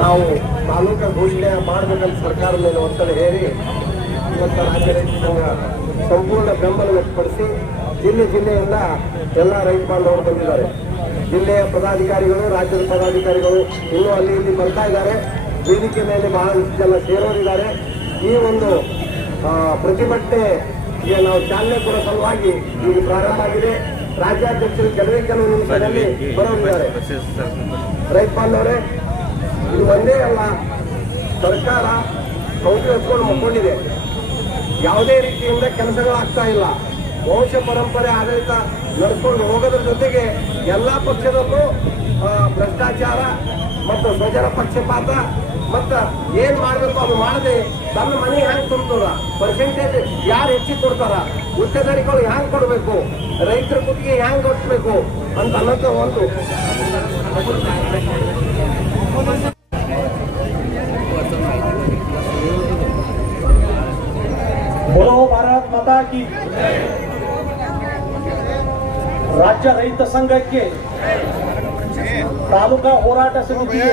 ನಾವು ತಾಲೂಕಾ ಘೋಷಣೆ ಮಾಡಬೇಕಂತ ಸರ್ಕಾರದ ಮೇಲೆ ಒತ್ತಡ ಹೇರಿ ಇವತ್ತು ರಾಜ್ಯ ರೈತ ಸಂಘ ಸಂಪೂರ್ಣ ಬೆಂಬಲ ವ್ಯಕ್ತಪಡಿಸಿ ಜಿಲ್ಲೆಯಿಂದ ಎಲ್ಲ ರೈತ ಬಾಂಧವರು ಬಂದಿದ್ದಾರೆ. ಜಿಲ್ಲೆಯ ಪದಾಧಿಕಾರಿಗಳು, ರಾಜ್ಯದ ಪದಾಧಿಕಾರಿಗಳು ಇನ್ನೂ ಅಲ್ಲಿ ಇಲ್ಲಿ ಬರ್ತಾ ಇದ್ದಾರೆ. ವೇದಿಕೆ ಮೇಲೆ ಬಹಳಷ್ಟು ಜನ ಸೇರೋರಿದ್ದಾರೆ. ಈ ಒಂದು ಪ್ರತಿಭಟನೆಗೆ ನಾವು ಚಾಲನೆ ಕೊಡೋ ಸಲುವಾಗಿ ಈಗ ಪ್ರಾರಂಭ ಆಗಿದೆ. ರಾಜ್ಯಾಧ್ಯಕ್ಷರು ಕೆಲವು ನಿಮಿಷದಲ್ಲಿ ಬರೋರಿದ್ದಾರೆ. ರೈತ ಬಾಂಧವರೇ, ಇದು ಒಂದೇ ಅಲ್ಲ, ಸರ್ಕಾರ ಕೌಂಟಿ ಹೊತ್ಕೊಂಡು ಮಕ್ಕೊಂಡಿದೆ. ಯಾವುದೇ ರೀತಿಯಿಂದ ಕೆಲಸಗಳಾಗ್ತಾ ಇಲ್ಲ. ವಂಶ ಪರಂಪರೆ ಆಡಳಿತ ನಡೆಸ್ಕೊಂಡು ಹೋಗೋದ್ರ ಜೊತೆಗೆ ಎಲ್ಲ ಪಕ್ಷದಲ್ಲೂ ಭ್ರಷ್ಟಾಚಾರ ಮತ್ತು ಸ್ವಜನ ಪಕ್ಷಪಾತ ಮತ್ತು ಏನ್ ಮಾಡಬೇಕು ಅದು ಮಾಡದೆ ತನ್ನ ಮನೆ ಹ್ಯಾಂಗ್ ತುಂಬ್ತದ, ಪರ್ಸೆಂಟೇಜ್ ಯಾರು ಹೆಚ್ಚಿಗೆ ಕೊಡ್ತಾರ, ಗುತ್ತೇದಾರಿಗಳು ಹ್ಯಾಂಗ್ ಕೊಡಬೇಕು, ರೈತರ ಕುತ್ತಿಗೆ ಹ್ಯಾಂಗ್ ಕೊಡ್ಬೇಕು ಅಂತ ಅನ್ನೋದು ಒಂದು बोलो भारत माता की। ರಾಜ್ಯ ರೈತ ಸಂಘಕ್ಕೆ ತಾಲೂಕಾ ಹೋರಾಟ ಸಮಿತಿಗೆ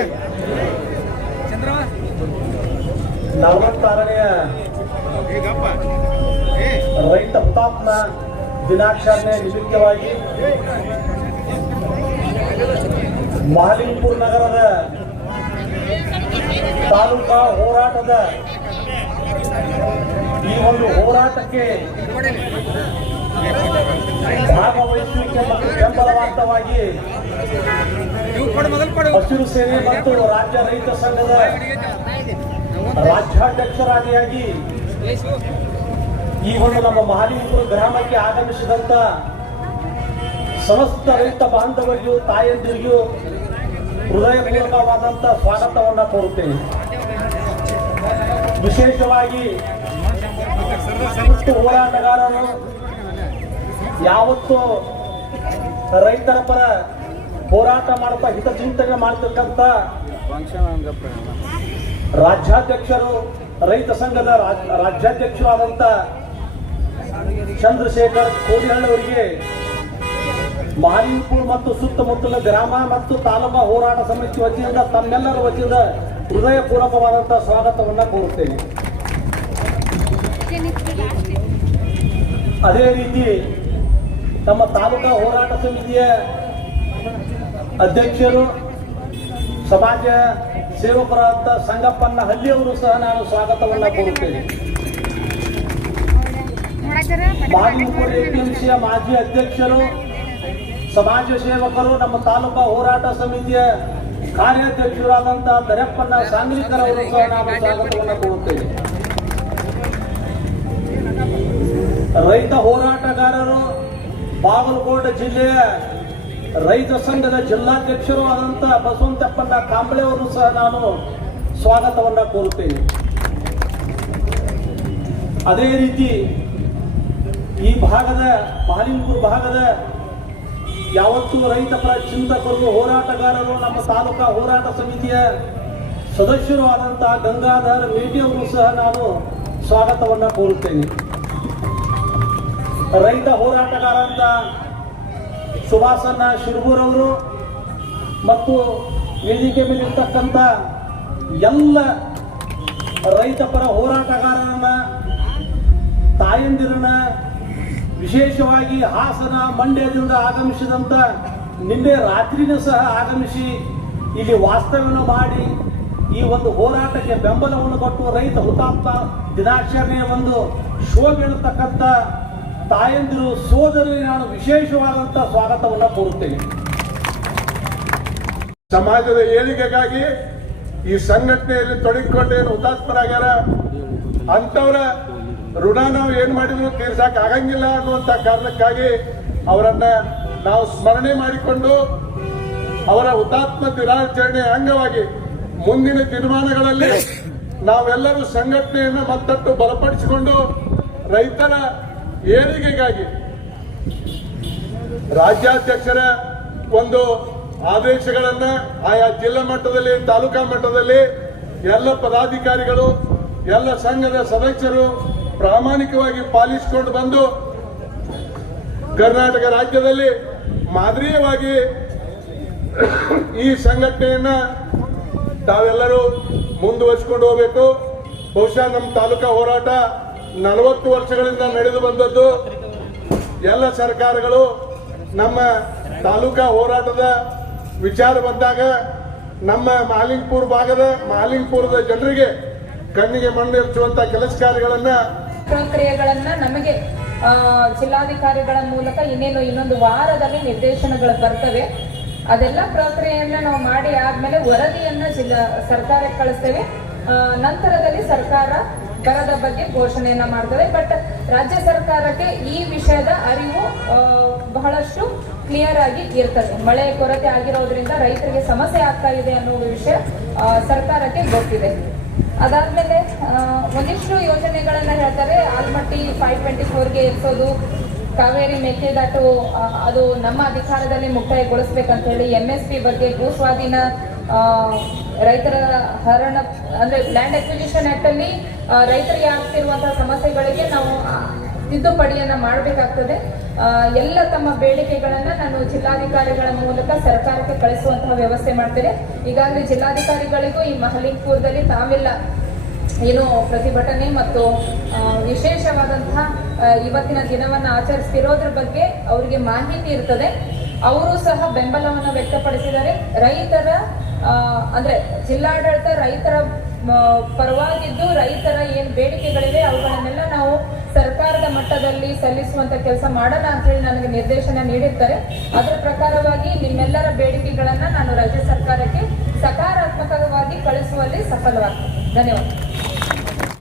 46ನೇ ರೈತ ಹುತಾತ್ಮ ದಿನಾಚರಣೆ ನಿಮಿತ್ತವಾಗಿ ಮಹಾಲಿಂಗಪುರ ನಗರದ ತಾಲೂಕಾ ಹೋರಾಟದ ಈ ಒಂದು ಹೋರಾಟಕ್ಕೆ ಭಾಗವಹಿಸಲಿಕ್ಕೆ ಮತ್ತು ಬೆಂಬಲವಾರ್ಥವಾಗಿ ಹಸಿರು ಸೇನೆ ಮತ್ತು ರಾಜ್ಯ ರೈತ ಸಂಘದ ರಾಜ್ಯಾಧ್ಯಕ್ಷರಾಗಿಯಾಗಿ ಈ ಒಂದು ನಮ್ಮ ಮಹಾಲಿಂಗಪುರ ಗ್ರಾಮಕ್ಕೆ ಆಗಮಿಸಿದಂತ ಸಮಸ್ತ ರೈತ ಬಾಂಧವರಿಗೂ ತಾಯಂದಿರಿಗೂ ಹೃದಯಪೂರ್ವಕವಾದಂತ ಸ್ವಾಗತವನ್ನ ಕೋರುತ್ತೇನೆ. ವಿಶೇಷವಾಗಿ ಹೋರಾಟಗಾರರು ಯಾವತ್ತು ರೈತರ ಪರ ಹೋರಾಟ ಮಾಡ್ತಾ ಹಿತಚಿಂತನೆ ಮಾಡ್ತಕ್ಕಂಥ ರಾಜ್ಯಾಧ್ಯಕ್ಷರು, ರೈತ ಸಂಘದ ರಾಜ್ಯಾಧ್ಯಕ್ಷರಾದಂಥ ಚಂದ್ರಶೇಖರ್ ಕೋಡಿಹಳ್ಳಿ ಅವರಿಗೆ ಮಹಾಲಿಂಗಪುರ ಮತ್ತು ಸುತ್ತಮುತ್ತಲ ಗ್ರಾಮ ಮತ್ತು ತಾಲೂಕಾ ಹೋರಾಟ ಸಮಿತಿ ವತಿಯಿಂದ ತಮ್ಮೆಲ್ಲರ ವತಿಯಿಂದ ಹೃದಯಪೂರ್ವಕವಾದಂತಹ ಸ್ವಾಗತವನ್ನ ಕೋರುತ್ತೇನೆ. ಅದೇ ರೀತಿ ನಮ್ಮ ತಾಲೂಕಾ ಹೋರಾಟ ಸಮಿತಿಯ ಅಧ್ಯಕ್ಷರು, ಸಮಾಜ ಸೇವಕರಾದ ಸಂಗಪ್ಪನ ಹಳ್ಳಿಯವರು ಸಹ ನಾನು ಸ್ವಾಗತವನ್ನ ಕೋರುತ್ತೇನೆ. ಮಹಾಲಿಂಗಪುರ ಎಪಿಎಂಸಿಯ ಮಾಜಿ ಅಧ್ಯಕ್ಷರು, ಸಮಾಜ ಸೇವಕರು, ನಮ್ಮ ತಾಲೂಕಾ ಹೋರಾಟ ಸಮಿತಿಯ ಕಾರ್ಯಾಧ್ಯಕ್ಷರಾದಂತಹ ದರೆಪ್ಪನ ಸಾಂಗ್ಲಿಕರ್ ಅವರು ಸಹ ನಾನು ಸ್ವಾಗತವನ್ನ ಕೋರುತ್ತೇನೆ. ರೈತ ಹೋರಾಟಗಾರರು, ಬಾಗಲಕೋಟೆ ಜಿಲ್ಲೆಯ ರೈತ ಸಂಘದ ಜಿಲ್ಲಾಧ್ಯಕ್ಷರು ಆದಂತಹ ಬಸವಂತಪ್ಪನ ಕಾಂಬಳೆ ಅವರು ಸಹ ನಾನು ಸ್ವಾಗತವನ್ನ ಕೋರುತ್ತೇನೆ. ಅದೇ ರೀತಿ ಈ ಭಾಗದ ಮಹಾಲಿಂಗಪುರ ಭಾಗದ ಯಾವತ್ತೂ ರೈತ ಪರ ಚಿಂತಕರು, ಹೋರಾಟಗಾರರು, ನಮ್ಮ ತಾಲೂಕಾ ಹೋರಾಟ ಸಮಿತಿಯ ಸದಸ್ಯರು ಆದಂತಹ ಗಂಗಾಧರ್ ಮೇಟಿ ಅವರು ಸಹ ನಾನು ಸ್ವಾಗತವನ್ನ ಕೋರುತ್ತೇನೆ. ರೈತ ಹೋರಾಟಗಾರಂತ ಸುಭಾಸನ್ನ ಶಿರ್ಬೂರ್ ಅವರು ಮತ್ತು ವೇದಿಕೆ ಮೇಲಿರ್ತಕ್ಕಂಥ ಎಲ್ಲ ರೈತ ಪರ ಹೋರಾಟಗಾರರನ್ನ, ತಾಯಂದಿರನ್ನ, ವಿಶೇಷವಾಗಿ ಹಾಸನ ಮಂಡ್ಯದಿಂದ ಆಗಮಿಸಿದಂತ ನಿನ್ನೆ ರಾತ್ರಿನೂ ಸಹ ಆಗಮಿಸಿ ಇಲ್ಲಿ ವಾಸ್ತವ್ಯವನ್ನು ಮಾಡಿ ಈ ಒಂದು ಹೋರಾಟಕ್ಕೆ ಬೆಂಬಲವನ್ನು ಕೊಟ್ಟು ರೈತ ಹುತಾತ್ಮ ದಿನಾಚರಣೆಯ ಒಂದು ಶೋಭೆ ಇರತಕ್ಕಂಥ ತಾಯಂದಿರು, ಸೋದರಿಗೆ ನಾನು ವಿಶೇಷವಾದಂತಹ ಸ್ವಾಗತವನ್ನು ಕೋರುತ್ತೇನೆ. ಸಮಾಜದ ಏಳಿಗೆಗಾಗಿ ಈ ಸಂಘಟನೆಯಲ್ಲಿ ತೊಡಗಿಕೊಂಡೇನು ಹುತಾತ್ಮರಾಗ್ಯಾರ ಅಂತವರ ಋಣ ನಾವು ಏನ್ ಮಾಡಿದ್ರು ತೀರ್ಸಕ್ ಆಗಂಗಿಲ್ಲ ಅನ್ನುವಂತ ಕಾರಣಕ್ಕಾಗಿ ಅವರನ್ನ ನಾವು ಸ್ಮರಣೆ ಮಾಡಿಕೊಂಡು ಅವರ ಹುತಾತ್ಮ ದಿನಾಚರಣೆ ಅಂಗವಾಗಿ ಮುಂದಿನ ತೀರ್ಮಾನಗಳಲ್ಲಿ ನಾವೆಲ್ಲರೂ ಸಂಘಟನೆಯನ್ನು ಮತ್ತಷ್ಟು ಬಲಪಡಿಸಿಕೊಂಡು ರೈತರ ಏಳಿಗೆಗಾಗಿ ರಾಜ್ಯಾಧ್ಯಕ್ಷರ ಒಂದು ಆದೇಶಗಳನ್ನ ಆಯಾ ಜಿಲ್ಲಾ ಮಟ್ಟದಲ್ಲಿ, ತಾಲೂಕಾ ಮಟ್ಟದಲ್ಲಿ ಎಲ್ಲ ಪದಾಧಿಕಾರಿಗಳು, ಎಲ್ಲ ಸಂಘದ ಸದಸ್ಯರು ಪ್ರಾಮಾಣಿಕವಾಗಿ ಪಾಲಿಸಿಕೊಂಡು ಬಂದು ಕರ್ನಾಟಕ ರಾಜ್ಯದಲ್ಲಿ ಮಾದರಿಯವಾಗಿ ಈ ಸಂಘಟನೆಯನ್ನ ತಾವೆಲ್ಲರೂ ಮುಂದುವರಿಸಿಕೊಂಡು ಹೋಗಬೇಕು. ಬಹುಶಃ ನಮ್ಮ ತಾಲೂಕಾ ಹೋರಾಟ 40 ವರ್ಷಗಳಿಂದ ನಡೆದು ಬಂದದ್ದು. ಎಲ್ಲ ಸರ್ಕಾರಗಳು ನಮ್ಮ ತಾಲೂಕಾ ಹೋರಾಟದ ವಿಚಾರ ಬಂದಾಗ ನಮ್ಮ ಮಾಲಿಂಗ್ಪುರದ ಜನರಿಗೆ ಕಣ್ಣಿಗೆ ಮಣ್ಣು ಎರಚುವಂತ ಕೆಲಸ ಕಾರ್ಯಗಳನ್ನ ಪ್ರಕ್ರಿಯೆಗಳನ್ನ ನಮಗೆ ಜಿಲ್ಲಾಧಿಕಾರಿಗಳ ಮೂಲಕ ಇನ್ನೊಂದು ವಾರದಲ್ಲಿ ನಿರ್ದೇಶನಗಳು ಬರ್ತವೆ. ಅದೆಲ್ಲ ಪ್ರಕ್ರಿಯೆಯನ್ನ ನಾವು ಮಾಡಿ ಆದ್ಮೇಲೆ ವರದಿಯನ್ನ ಸರ್ಕಾರಕ್ಕೆ ಕಳಿಸ್ತೇವೆ. ನಂತರದಲ್ಲಿ ಸರ್ಕಾರ ಬರದ ಬಗ್ಗೆ ಘೋಷಣೆಯನ್ನ ಮಾಡ್ತದೆ. ಬಟ್ ರಾಜ್ಯ ಸರ್ಕಾರಕ್ಕೆ ಈ ವಿಷಯದ ಅರಿವು ಬಹಳಷ್ಟು ಕ್ಲಿಯರ್ ಆಗಿ ಇರ್ತದೆ. ಮಳೆ ಕೊರತೆ ಆಗಿರೋದ್ರಿಂದ ರೈತರಿಗೆ ಸಮಸ್ಯೆ ಆಗ್ತಾ ಇದೆ ಅನ್ನೋ ವಿಷಯ ಸರ್ಕಾರಕ್ಕೆ ಗೊತ್ತಿದೆ. ಅದಾದ್ಮೇಲೆ ಒಂದಿಷ್ಟು ಯೋಜನೆಗಳನ್ನ ಹೇಳ್ತಾರೆ. ಆಲ್ಮಟ್ಟಿ 524ಗೆ ಏರ್ಸೋದು, ಕಾವೇರಿ ಮೇಕೆದಾಟು ಅದು ನಮ್ಮ ಅಧಿಕಾರದಲ್ಲಿ ಮುಕ್ತಾಯಗೊಳಿಸ್ಬೇಕಂತ ಹೇಳಿ, MSP ಬಗ್ಗೆ, ಭೂ ಸ್ವಾಧೀನ, ರೈತರ ಹರಣ ಅಂದ್ರೆ ಲ್ಯಾಂಡ್ ಅಕ್ವಿಸಿಷನ್ ಆಕ್ಟ್ ಅಲ್ಲಿ ರೈತರಿಗೆ ಆಗ್ತಿರುವಂತಹ ಸಮಸ್ಯೆಗಳಿಗೆ ನಾವು ತಿದ್ದುಪಡಿಯನ್ನ ಮಾಡಬೇಕಾಗ್ತದೆ. ಎಲ್ಲ ತಮ್ಮ ಬೇಡಿಕೆಗಳನ್ನ ನಾನು ಜಿಲ್ಲಾಧಿಕಾರಿಗಳ ಮೂಲಕ ಸರ್ಕಾರಕ್ಕೆ ಕಳಿಸುವಂತಹ ವ್ಯವಸ್ಥೆ ಮಾಡ್ತೇನೆ. ಈಗಾಗಲೇ ಜಿಲ್ಲಾಧಿಕಾರಿಗಳಿಗೂ ಈ ಮಹಲಿಂಗ್ಪುರದಲ್ಲಿ ತಾವೆಲ್ಲ ಏನು ಪ್ರತಿಭಟನೆ ಮತ್ತು ವಿಶೇಷವಾದಂತಹ ಇವತ್ತಿನ ದಿನವನ್ನು ಆಚರಿಸ್ತಿರೋದ್ರ ಬಗ್ಗೆ ಅವರಿಗೆ ಮಾಹಿತಿ ಇರ್ತದೆ. ಅವರು ಸಹ ಬೆಂಬಲವನ್ನು ವ್ಯಕ್ತಪಡಿಸಿದ್ದಾರೆ. ರೈತರ ಅಂದ್ರೆ ಜಿಲ್ಲಾಡಳಿತ ರೈತರ ಪರವಾಗಿದ್ದು ರೈತರ ಏನ್ ಬೇಡಿಕೆಗಳಿವೆ ಅವುಗಳನ್ನೆಲ್ಲ ನಾವು ಸರ್ಕಾರದ ಮಟ್ಟದಲ್ಲಿ ಸಲ್ಲಿಸುವಂತ ಕೆಲಸ ಮಾಡೋಣ ಅಂತ ಹೇಳಿ ನನಗೆ ನಿರ್ದೇಶನ ನೀಡಿರ್ತಾರೆ. ಅದರ ಪ್ರಕಾರವಾಗಿ ನಿಮ್ಮೆಲ್ಲರ ಬೇಡಿಕೆಗಳನ್ನ ನಾನು ರಾಜ್ಯ ಸರ್ಕಾರಕ್ಕೆ ಸಕಾರಾತ್ಮಕವಾಗಿ ಕಳಿಸುವಲ್ಲಿ ಸಫಲವಾಗ್ತೇನೆ. ಧನ್ಯವಾದ.